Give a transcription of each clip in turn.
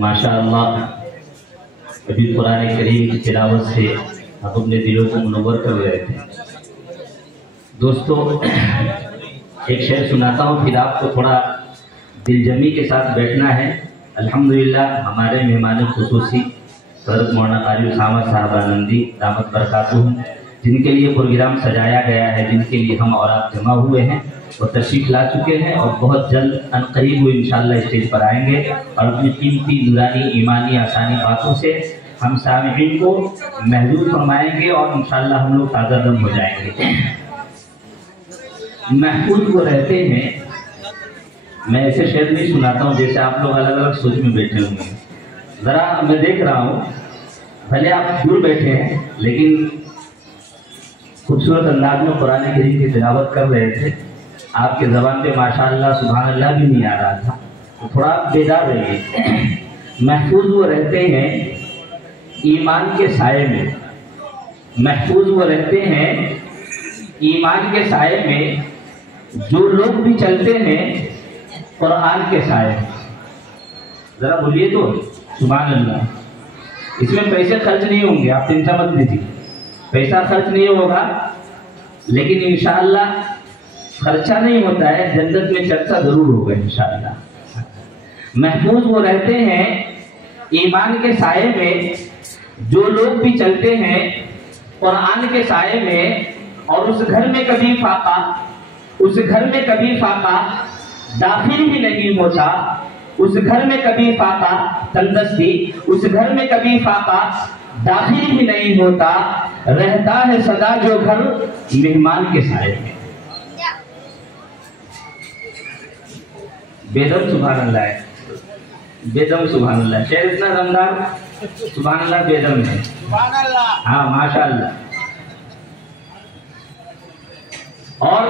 माशाअल्लाह अभी कुरान करीम की तिलावत से आप अपने दिलों को मुनव्वर कर रहे थे। दोस्तों, एक शेर सुनाता हूँ, फिर आपको थोड़ा दिलजमी के साथ बैठना है। अल्हम्दुलिल्लाह हमारे मेहमान खुसूसी हज़रत मौलाना क़ारी उसामा साहब आनंदी दामत बरकातुहू, जिनके लिए प्रोग्राम सजाया गया है, जिनके लिए हम और आप जमा हुए हैं, वो तशरीफ़ ला चुके हैं और बहुत जल्द अनक़रीब वो इंशाअल्लाह स्टेज पर आएंगे और अपनी कीमती नूरानी ईमानी आसानी बातों से हम सामिईन को महजूज फरमाएंगे और इंशाअल्लाह हम लोग ताज़ा दम हो जाएंगे। महफूज वो रहते हैं, मैं ऐसे शेर नहीं सुनाता हूँ जैसे आप लोग अलग अलग सोच में बैठे होंगे। ज़रा मैं देख रहा हूँ, भले आप दूर बैठे हैं लेकिन खूबसूरत अंदाज में कुरान करीम की तिलावत कर रहे थे। आपके ज़बान पे माशाअल्लाह सुभान अल्लाह भी नहीं आ रहा था, तो थोड़ा बेदार रहिए। महफूज वो रहते हैं ईमान के साए में, महफूज वो रहते हैं ईमान के साए में, जो लोग भी चलते हैं कुरान के साए। ज़रा बोलिए तो सुभान अल्लाह। इसमें पैसे खर्च नहीं होंगे, आप चिंता मत लीजिए, पैसा खर्च नहीं होगा, लेकिन इंशाअल्लाह खर्चा नहीं होता है, जन्नत में चर्चा जरूर होगा इंशाअल्लाह। महफूज वो रहते हैं ईमान के साए में, जो लोग भी चलते हैं कुरान के साए में, और उस घर में कभी फाका, उस घर में कभी फाका दाखिल ही नहीं होता, उस घर में कभी फाका तंदस्ती, उस घर में कभी फाका दाखिल ही नहीं होता, रहता है सदा जो घर मेहमान के साए में। बेदम सुभान अल्लाह है, बेदम सुभान अल्लाह। शेर इतना दमदार सुभान अल्लाह बेदम है। हाँ माशाअल्लाह। और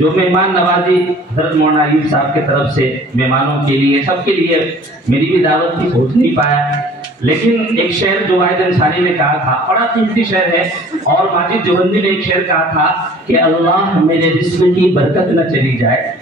जो मेहमान नवाजी हज़रत मौलाना अयूब साहब के तरफ से मेहमानों के लिए, सबके लिए मेरी भी दावत थी, पहुंच नहीं पाया, लेकिन एक शेर जो वाहिद अंसारी ने कहा था, बड़ा कीमती शेर है, और माजिद जोहंदी ने एक शेर कहा था कि अल्लाह मेरे रिस्क की बरकत न चली जाए,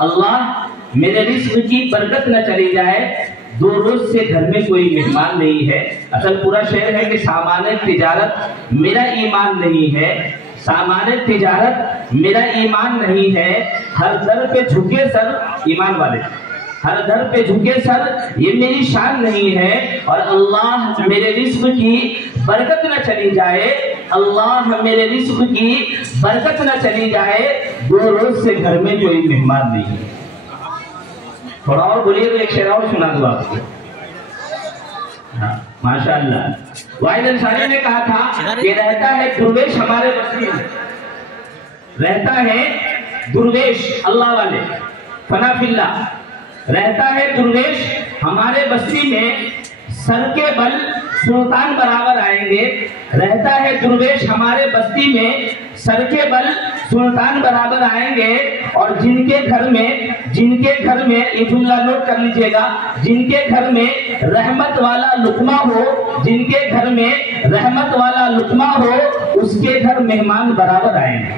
अल्लाह मेरे रिस्क की बरकत न चली जाए, 2 रोज से घर में कोई मेहमान नहीं है। असल पूरा शेर है कि सामान्य तिजारत मेरा ईमान नहीं है, सामान्य तिजारत मेरा ईमान नहीं है, हर दर पे झुके सर ईमान वाले, हर दर पे झुके सर ये मेरी शान नहीं है, और अल्लाह मेरे रिस्क की बरकत न चली जाए, अल्लाह मेरे रिस्क की बरकत न चली जाए, 2 रोज से घर में कोई मेहमान नहीं है। थोड़ा और बोलिए तो एक शेर और सुना दूं आपको। हाँ माशाअल्लाह। वाहिद अंसारी ने कहा था कि रहता है दुर्वेश हमारे बस्ती में, रहता है दुर्वेश अल्लाह वाले फना फिल्ला, रहता है दुर्वेश हमारे बस्ती में, सर के बल सुल्तान बराबर आएंगे, रहता है दुर्वेश हमारे बस्ती में, सर के बल सुल्तान बराबर आएंगे, और जिनके घर में ये जुमला नोट कर लीजिएगा, जिनके घर में रहमत वाला लुकमा हो, जिनके घर में रहमत वाला लुकमा हो, उसके घर मेहमान बराबर आएंगे।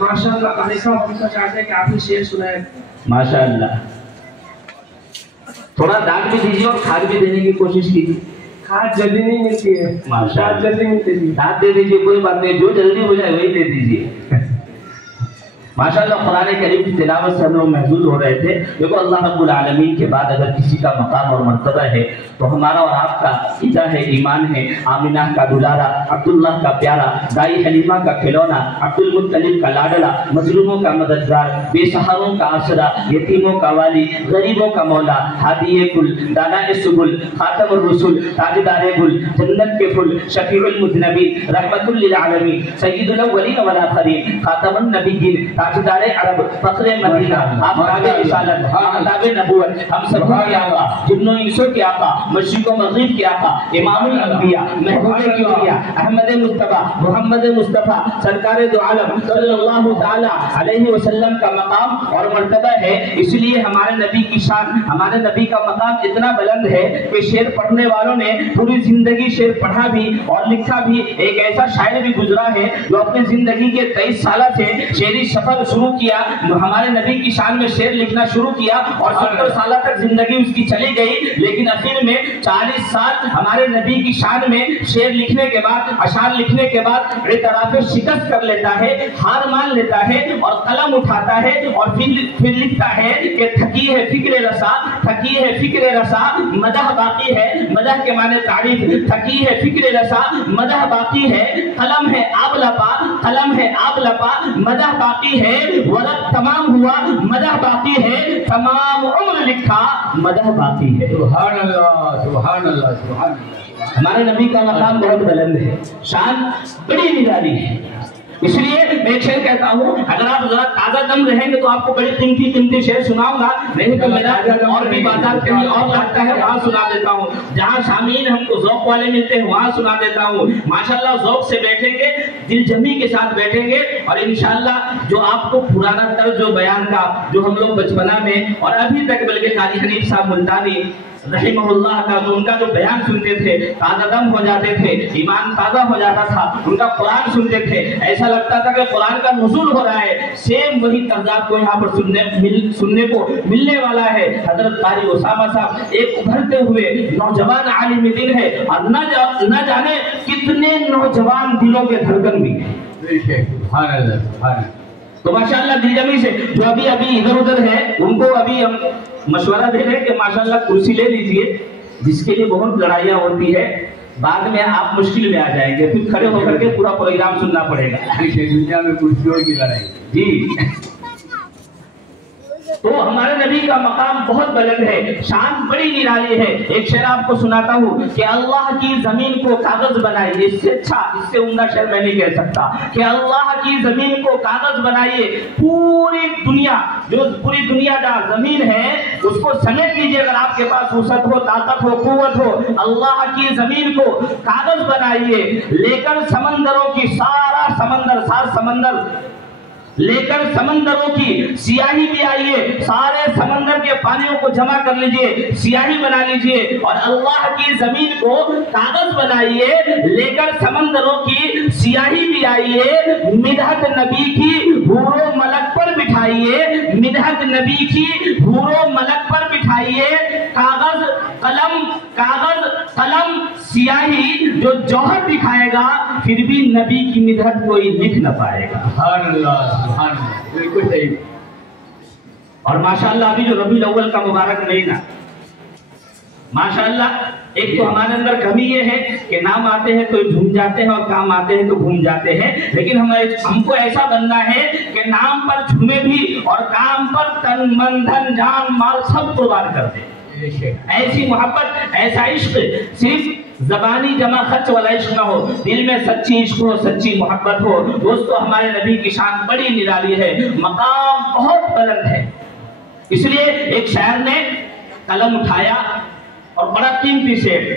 माशाअल्लाह। क़ारी साहब हम तो चाहते हैं कि आपने शेर सुनाए। माशाअल्लाह। थोड़ा दाग भी दीजिए और खाद भी देने की कोशिश कीजिए। खाद जल्दी नहीं मिलती है, माशाअल्लाह। जल्दी मिलती है, दाग दे दीजिए, कोई बात नहीं, जो जल्दी हो जाए वही दे दीजिए। माशाअल्लाह कुरान करीम की तिलावत से हम लोग महजूज हो रहे थे। देखो अल्लाह रब्बुल आलमीन के बाद अगर किसी का मकाम और मर्तबा है तो हमारा और आपका ईदा है, ईमान है। आमिना का दुलारा, अब्दुल्लाह का प्यारा, दाई हलीमा का खिलौना, अब्दुल मुत्तलिब का लाडला, मजलूमों का मददगार, बेसहारों का आसरा, यतीमों का वाली, गरीबों का मौला, हादिए कुल, दाना सुबुल, खातमुर रसूल, ताजदारे गुल, जन्नत के फूल, शफीउल मुज़नबी, रहमतुल लिल आलमीन, सय्यिदुल अव्वलीन वल आखिरीन, खातमुन नबिय्यीन, ताजदारे अरब, फख्रे मदीना, आप ताबे रिसालत, ताबे नबुवत, हम सबको के आका, जिन्नों इंसों के आका, मशरिक़ व मग़रिब के आका, इमामुल अंबिया, महबूबे किबरिया, अहमद मुस्तफ़ा, मोहम्मद मुस्तफ़ा, सरकारे दो आलम सल्लल्लाहु तआला अलैहि वसल्लम का मकाम और मर्तबा है। इसलिए हमारे नबी की शान, हमारे नबी का मकाम इतना बुलंद है कि शेर पढ़ने वालों ने पूरी जिंदगी शेर पढ़ा भी और लिखा भी। एक ऐसा शायर भी गुजरा है जो अपनी जिंदगी के 23 साल से शेरी सफर شروع کیا، ہمارے نبی کی شان میں شعر لکھنا شروع کیا اور 70 سالہ تک زندگی اس کی چلی گئی، لیکن آخر میں 40 سال ہمارے نبی کی شان میں شعر لکھنے کے بعد، اشعار لکھنے کے بعد اعتراف شکست کر لیتا ہے، ہار مان لیتا ہے اور قلم اٹھاتا ہے اور پھر لکھتا ہے کہ تھکی ہے فکر رسا، تھکی ہے فکر رسا، مدح باقی ہے، مدح کے معنی تعریف، تھکی ہے فکر رسا، مدح باقی ہے، قلم ہے آب لپا، قلم ہے آب لپا، مدح باقی ہے، ورق تمام ہوا، مدح باقی ہے، تمام عمر لکھا، مدح باقی ہے۔ سبحان اللہ سبحان اللہ سبحان اللہ۔ ہمارے نبی کا مقام بہت بلند ہے، شان بڑی نرالی ہے، اس لیے میں ایک شعر کہتا ہوں، اگر آپ ذرا تازہ دم رہیں گے تو آپ کو بڑے قیمتی شعر سناؤں گا، نہیں تو میرا اور بھی بازار کہیں اور لگتا ہے وہاں سنا دیتا ہوں، جہاں شامعین ہم کو ذوق والے ملتے ہیں وہاں سنا دیتا ہوں۔ ماشاءاللہ ذوق سے بیٹھیں گے، دل جمی کے ساتھ بیٹھیں گے اور انشاءاللہ جو آپ کو پرانا طرز جو بیان کا جو ہم لوگ بچپنا میں اور ابھی تک بلکہ قاضی حنیف صاحب ملتانی رحمہ اللہ کا ان کا جو بیان سنتے تھے تازہ دم ہو جاتے تھے، ایمان تازہ ہو جاتا تھا، ان کا قرآن سنتے تھے ایسا لگتا تھا کہ قرآن کا نزول ہو رہا ہے، سیم وہی طرز آپ کو یہاں پر سننے کو ملنے والا ہے۔ حضرت قاری اسامہ صاحب ایک ابھرتے ہوئے نوجوان عالم دین ہے اور نہ جانے کتنے نوجوان دلوں کے دھڑکن بھی ہیں۔ سبحان اللہ سبحان اللہ۔ تو ماشاءاللہ دل جمی سے جو ابھی ادھر ادھر ہے ان کو ابھی ہم مشورہ دے رہے ہیں کہ ماشاءاللہ کرسی لے لیجئے، جس کے لیے بہت لڑائیاں ہوتی ہے، بعد میں آپ مشکل میں آ جائیں گے، پھر کھڑے ہو کر کے پورا پروگرام سننا پڑے گا۔ دنیا میں کرسیوں کی لڑائی جی تو ہمارے نبی کا مقام بہت بلند ہے، شان بڑی نرالی ہے۔ ایک شعر آپ کو سناتا ہوں کہ اللہ کی زمین کو کاغذ بنائیے، اس سے اچھا اس سے عمدہ شعر میں نہیں کہہ سکتا کہ اللہ کی زمین کو کاغذ بنائیے، پوری دنیا جو پوری دنیا کا زمین ہے اس کو سمیٹ لیجیے اگر آپ کے پاس وسعت ہو، طاقت ہو، قوت ہو، اللہ کی زمین کو کاغذ بنائیے، لے کر سمندروں کی سارا سمندر لے کر سمندروں کی سیاہی بھی آئیے، سارے سمندر کے پانیوں کو جمع کر لیجئے، سیاہی بنا لیجئے اور اللہ کی زمین کو کاغذ بنائیے، لے کر سمندروں کی سیاہی بھی آئیے، مدحت نبی کی حور و ملک پر بٹھائیے، مدحت نبی کی حور و ملک پر بٹھائیے، کاغذ قلم سیاہی جو جوہر دکھائے گا پھر بھی نبی کی مدحت کوئی لکھ نہ پائے گا۔ سبحان اللہ سبحان اللہ، بالکل صحیح۔ اور ماشاءاللہ ابھی جو ربیع الاول کا مبارک مہینہ، ماشاءاللہ ایک تو ہمارے اندر کمی یہ ہے کہ نام آتے ہیں تو جھوم جاتے ہیں اور کام آتے ہیں تو گھوم جاتے ہیں، لیکن ہم کو ایسا بننا ہے کہ نام پر جھومے بھی اور کام پر تن من دھن جان مال سب قربان کر دیں۔ ایسی محبت، ایسا عشق صرف زبانی جمع خرچ والا عشق نہ ہو، دل میں سچی عشق ہو، سچی محبت ہو۔ دوستو ہمارے نبی کی شان بڑی نرالی ہے، مقام بہت بلند ہے، اس لیے ایک شاعر نے قلم اٹھایا اور بڑا قیمتی شعر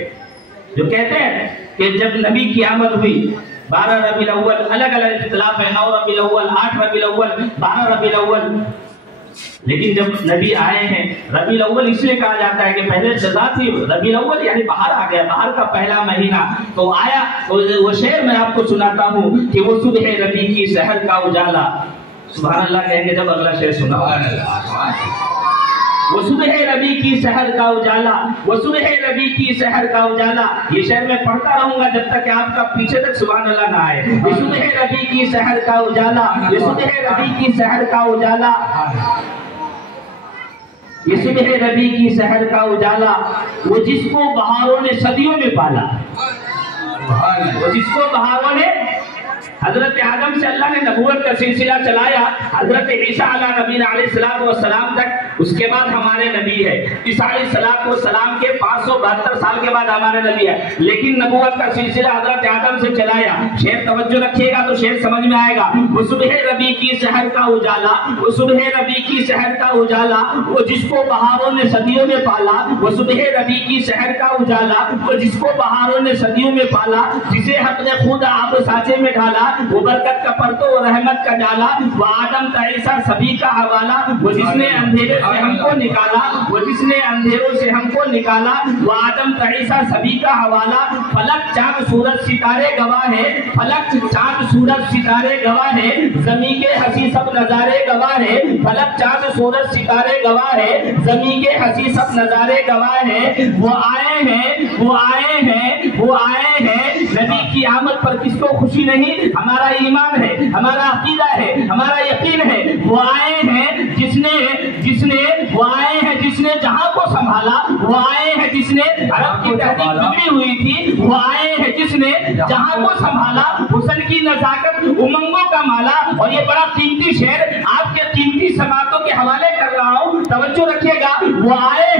جو کہتے ہیں کہ جب نبی کی آمد ہوئی 12 ربیع الاول، الگ الگ اختلاف ہے، 9 ربیع الاول، 8 ربیع الاول، 12 ربیع الاول، لیکن جب نبی آئے ہیں ربیع الاول اس لیے کہا جاتا ہے کہ پہلے سزا تھی، ربیع الاول یعنی باہر آ گیا، باہر کا پہلا مہینہ تو آیا۔ وہ شعر میں آپ کو سناتا ہوں کہ وہ صبح ربیع کی سحر کا اجالا، سبحان اللہ کہیں گے جب اگلا شعر سنا، وہ صبح ربیع کی سحر کا اجالا، وہ صبح ربیع کی سحر کا اجالا، یہ شعر میں پڑھتا رہوں گا جب تک کہ آپ کا پیچھے تک سبحان اللہ نہ آئے۔ یہ صبح ربیع کی سحر کا اجالا، یہ صبح ربیع کی سحر کا اجالا، یہ صبح ربیع کی سحر کا اجالا، وہ جس کو بہاروں نے صدیوں میں پالا، وہ جس کو بہاروں نے، حضرت آدم سے اللہ نے نبوت کا سلسلہ چلایا، حضرت عیسیٰ علیہ نبینا علیہ السلام تک، اس کے بعد ہمارے نبی ہے، عیسیٰ علیہ السلام کے 572 سال کے بعد ہمارے نبی ہے، لیکن نبوت کا سلسلہ حضرت آدم سے چلایا۔ شعر توجہ رکھیے گا تو شعر سمجھ میں آئے گا۔ وہ صبح ربیع کی سحر کا اجالا، وہ صبح ربیع کی سحر کا اجالا، وہ جس کو بہاروں نے صدیوں میں پالا، وہ صبح ربیع کی سحر کا اجالا، وہ جس کو بہاروں نے صدیوں میں پالا، جسے حق نے خود آپ سانچے میں ڈالا، وہ برکت کا پرتو و رحمت کا ڈالا، وہ آدم کا عیسیٰ سبھی کا حوالہ، وہ جس نے اندھیرے से हमको निकाला, वो जिसने अंधेरों से हमको निकाला, वो आदम तईसा सभी का हवाला। फलक चांद सूरज सितारे गवाह है, फलक चांद सूरज सितारे गवाह है, ज़मीं के हंसी सब नजारे गवाह है। फलक चांद सूरज सितारे गवाह है, ज़मीं के हंसी सब नजारे गवाह है। वो आए हैं, वो आए हैं, वो आए हैं। नबी की आमद पर किसको खुशी नहीं? हमारा ईमान है, हमारा अकीदा है, हमारा यकीन है। वो आए हैं जिसने जिसने वो आए हैं जिसने जहां को संभाला। वो आए हैं जिसने अरब की तहजीब बिगड़ी हुई थी। वो आए हैं जिसने जहां को संभाला। हुस्न की नजाकत उमंगों का माला। और ये बड़ा कीमती शेर आपके कीमती समातों के हवाले कर रहा हूं, तवज्जो रखिएगा। वो आए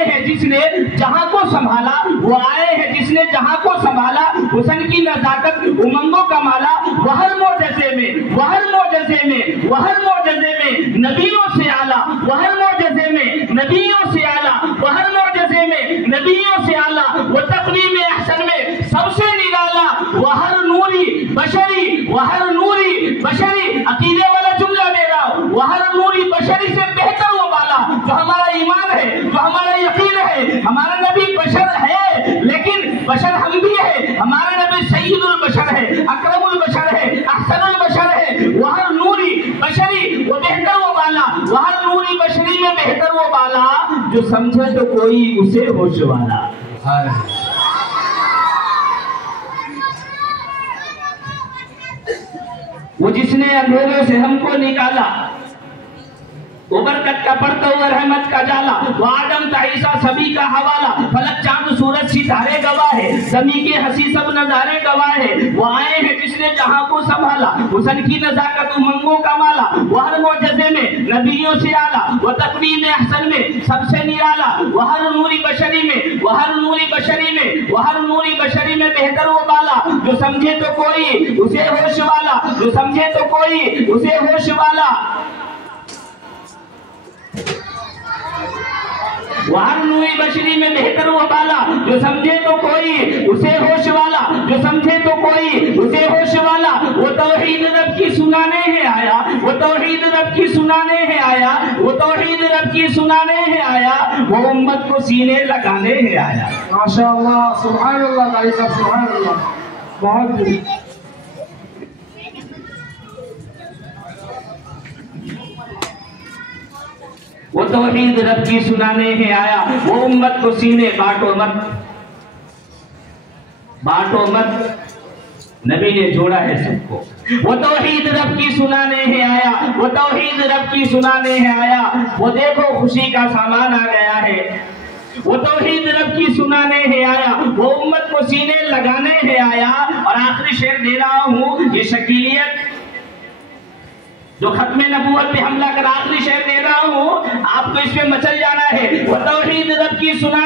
हैं जिसने जहां को संभाला। वो आए हैं जिसने जहां को संभाला। हुस्न की नजाकत उमंगों का माला। वहर मोजज़े में, वहर मोजज़े में, वहर मोजज़े में नबियों से आला। वहर मोजज़े में नबियों से आला, वहर मोजज़े में नबियों से आला। वो तक़वीम अहसन में सबसे निराला। वहर नूरी बशरी, वहर नूरी बशरी, अकीदे वाला जुमला दे रहा हूं। वहर नूरी बशरी से बेहतर वो बाला। जो हमारा ईमान है, जो हमारा यकीन है, हमारा नबी बशर है, लेकिन बशर हम भी है। हमारा नबी सय्यदुल बशर है, अकरमुल बशर है, अहसनुल बशर है। वहर नूरी बशरी, वो बेहतर वो बाला। वहर नूरी बशरी में बेहतर वो बाला, जो समझे तो कोई उसे होश वाला। वो जिसने अंधेरों से हमको निकाला, वो बरकत का पड़ता हुआ रहमत का जाला। वो आदम तईसा सभी का हवाला। फलक चांद सूरज सितारे गवाह है, ज़मीं के हंसी सब नजारे गवाह है। वो आए हैं जिसने जहां को संभाला। हुस्न की नजाकत उमंगों का माला। वो हर मोजज़े में नबियों से आला। वो तक़वीम अहसन में सबसे निराला। वो हर नूरी बशरी में, वो हर नूरी बशरी में, वो हर नूरी बशरी में बेहतर वो बाला। जो समझे तो कोई उसे होश वाला, जो समझे तो कोई उसे होश वाला। वहर नूरी बशरी में बेहतर वो बाला, जो समझे तो कोई उसे होश वाला, जो समझे तो कोई उसे होश वाला। वो तौहीद रब की सुनाने है आया, वो तौहीद रब की सुनाने है आया, वो तौहीद रब की सुनाने है आया। वो उम्मत को सीने लगाने है आया। माशाअल्लाह, सुभानअल्लाह, भाई साहब सुभानअल्लाह, बहुत वो तौहीद रब की सुनाने है आया। वो उम्मत को सीने बांटो मत, बांटो मत, नबी ने जोड़ा है सबको। वो तौहीद रब की सुनाने है आया, वो तौहीद रब की सुनाने है आया। वो देखो खुशी का सामान आ गया है। वो तौहीद रब की सुनाने है आया, वो उम्मत को सीने लगाने है आया। और आखिरी शेर दे रहा हूं, ये शकीलियत जो खत्मे नबूवत पे हमला कर आखिरी शेर दे रहा हूं, आपको इस पे मचल जाना है। वो तौहीद रब की सुनाने